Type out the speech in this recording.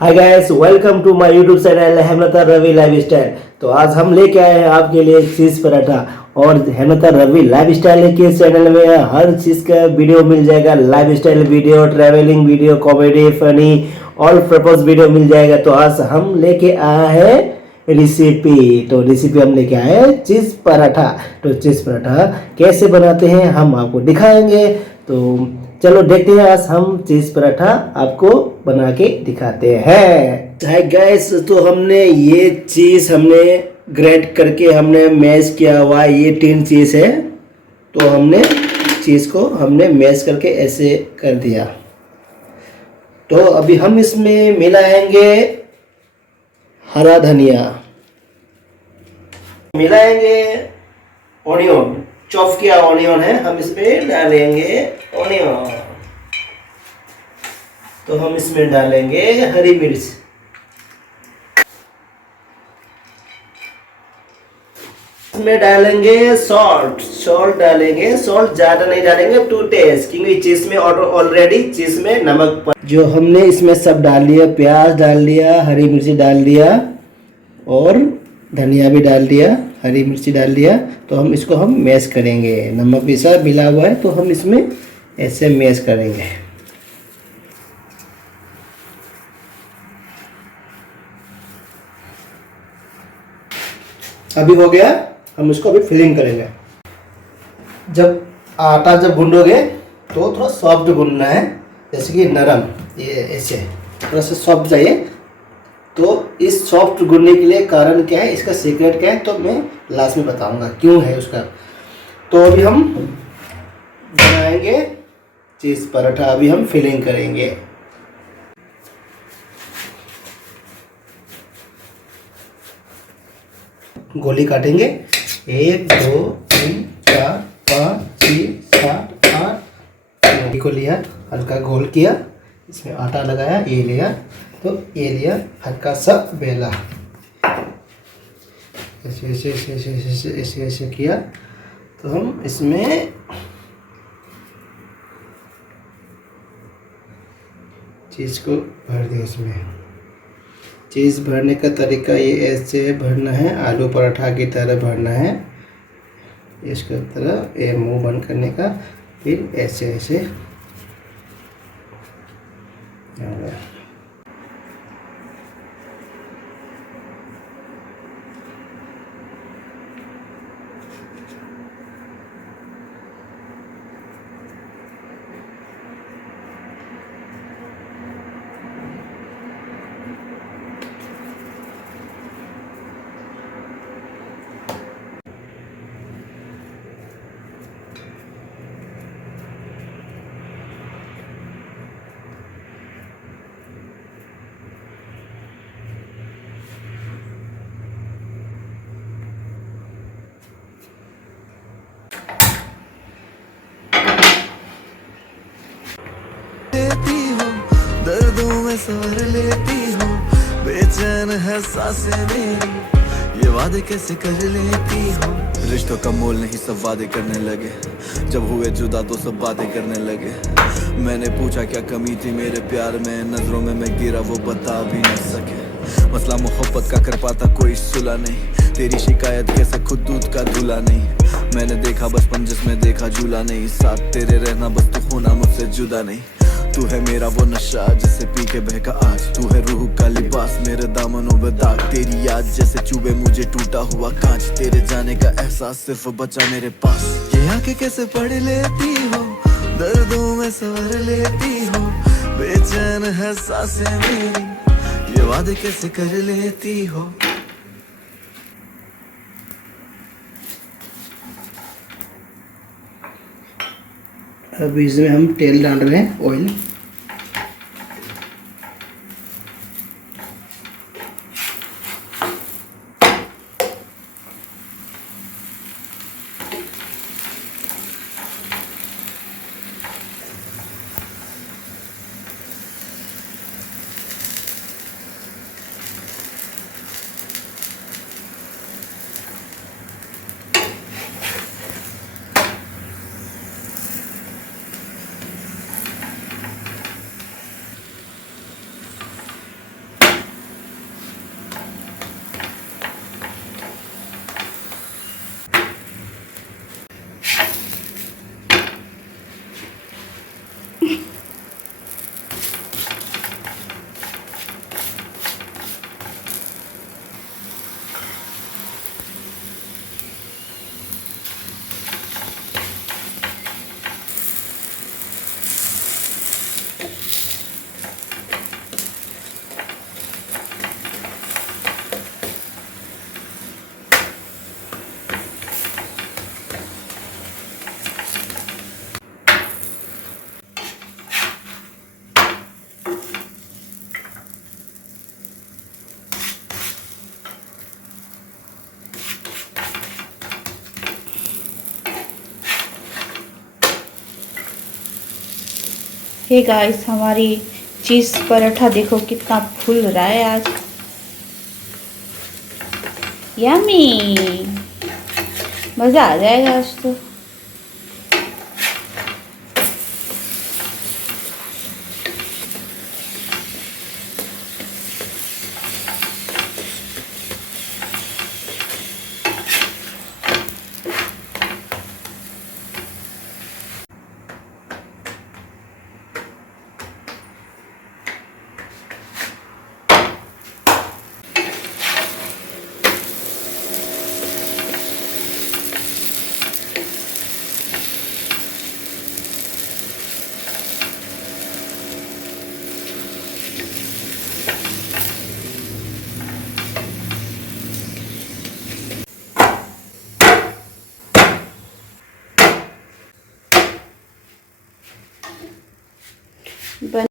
Hi guys, welcome to my YouTube channel Hemlata Ravi lifestyle. तो आज हम लेके आए हैं आपके लिए चीज़ पराठा। और हेमलता रवि लाइफ स्टाइल के चैनल में हर चीज़ का वीडियो मिल जाएगा। Lifestyle video, travelling video, comedy, funny, all purpose video मिल जाएगा। तो आज हम लेके आए हैं रेसिपी। तो रेसिपी हम लेके आए हैं चीज़ पराठा। तो चीज़ पराठा कैसे बनाते हैं हम आपको दिखाएंगे। तो चलो देखते हैं, आज हम चीज़ पराठा आपको बना के दिखाते हैं। हाय गाइस, तो हमने ये चीज़ हमने ग्रेट करके हमने मैश किया हुआ, ये 3 चीज़ है। तो हमने चीज़ को हमने मैश करके ऐसे कर दिया। तो अभी हम इसमें मिलाएंगे हरा धनिया, मिलाएंगे ऑनियन, चॉप किया ऑनियन है, हम इसमें डालेंगे ऑनियन। तो हम इसमें डालेंगे हरी मिर्च, इसमें डालेंगे सॉल्ट डालेंगे। सॉल्ट ज़्यादा नहीं डालेंगे, टू टेस्ट, क्योंकि चीज़ में ऑलरेडी चीज़ में नमक जो हमने इसमें सब डाल दिया। प्याज डाल दिया, हरी मिर्ची डाल दिया और धनिया भी डाल दिया, हरी मिर्ची डाल दिया। तो हम इसको हम मैश करेंगे। नमक भी सब मिला हुआ है, तो हम इसमें ऐसे मैश करेंगे। अभी हो गया, हम इसको अभी फिलिंग करेंगे। जब आटा जब गूंदोगे तो थोड़ा सॉफ्ट गूंदना है, जैसे कि नरम, ये ऐसे थोड़ा सा सॉफ्ट चाहिए। तो इस सॉफ्ट गूंदने के लिए कारण क्या है, इसका सीक्रेट क्या है, तो मैं लास्ट में बताऊंगा क्यों है उसका। तो अभी हम बनाएंगे चीज़ पराठा, अभी हम फिलिंग करेंगे। गोली काटेंगे, 1 2 3 4 5 6 7 8 को लिया, हल्का गोल किया, इसमें आटा लगाया, ये लिया, तो ये लिया, हल्का सा बेला, ऐसे ऐसे ऐसे ऐसे ऐसे ऐसे ऐसे किया। तो हम इसमें चीज़ को भर दें। इसमें चीज़ भरने का तरीका ये ऐसे भरना है, आलू पराठा की तरह भरना है, इसके तरह ये मुंह बंद करने का, फिर ऐसे ऐसे। दर्दों में सवर लेती हो, बेचैन है सांसें मेरी, ये वादे कैसे कर लेती हो। रिश्तों का मोल नहीं सब वादे करने लगे, जब हुए जुदा तो सब बातें करने लगे। मैंने पूछा क्या कमी थी मेरे प्यार में, नजरों में मैं गिरा वो बता भी न सके। मसला मोहब्बत का कर पाता कोई सुला नहीं, तेरी शिकायत कैसे खुद दूध का दूल्हा नहीं। मैंने देखा बचपन जिसमें देखा झूला नहीं, साथ तेरे रहना बस तू होना मुझसे जुदा नहीं। तू है मेरा वो नशा जिसे पी के बहका आज, तू है रूह का लिबास मेरे दामनों में दाग। तेरी याद जैसे चुभे मुझे टूटा हुआ कांच, तेरे जाने का एहसास सिर्फ बचा मेरे पास। ये आंखें कैसे पढ़ लेती हो, दर्दों में सवर लेती हो, बेचैन है सांसें मेरी, ये वादे कैसे कर लेती हो। अब इसमें हम तेल डाल रहे हैं, ऑयल। हे गाइस, हमारी चीज़ पराठा देखो कितना फूल रहा है आज। यमी, मज़ा आ जाएगा आज तो। बन